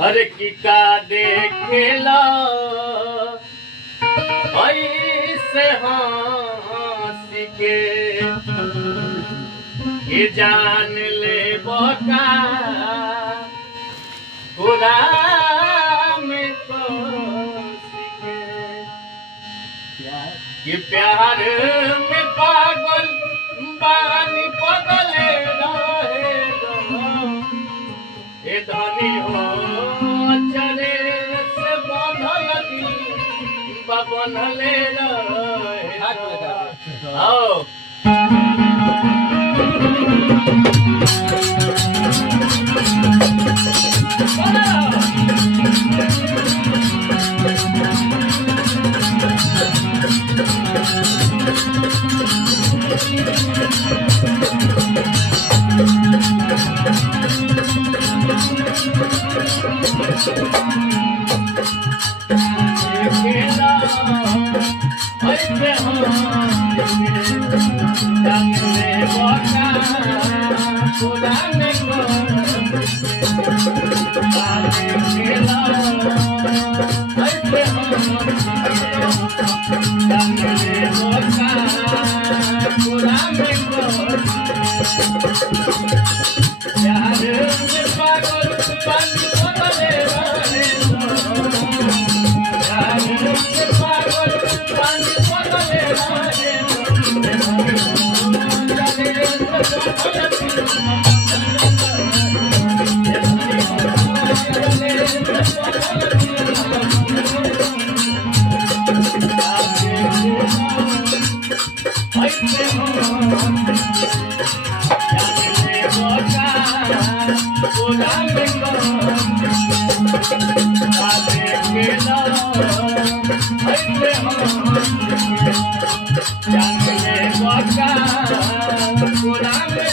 हर की का देखेला ऐसे हंसी के ये जान ले बका खुदा में कोसी के ये प्यार में पागल बानी बदले रहे ए धनी हो चरे से बंधल दिल बनले रहे आओ जान ले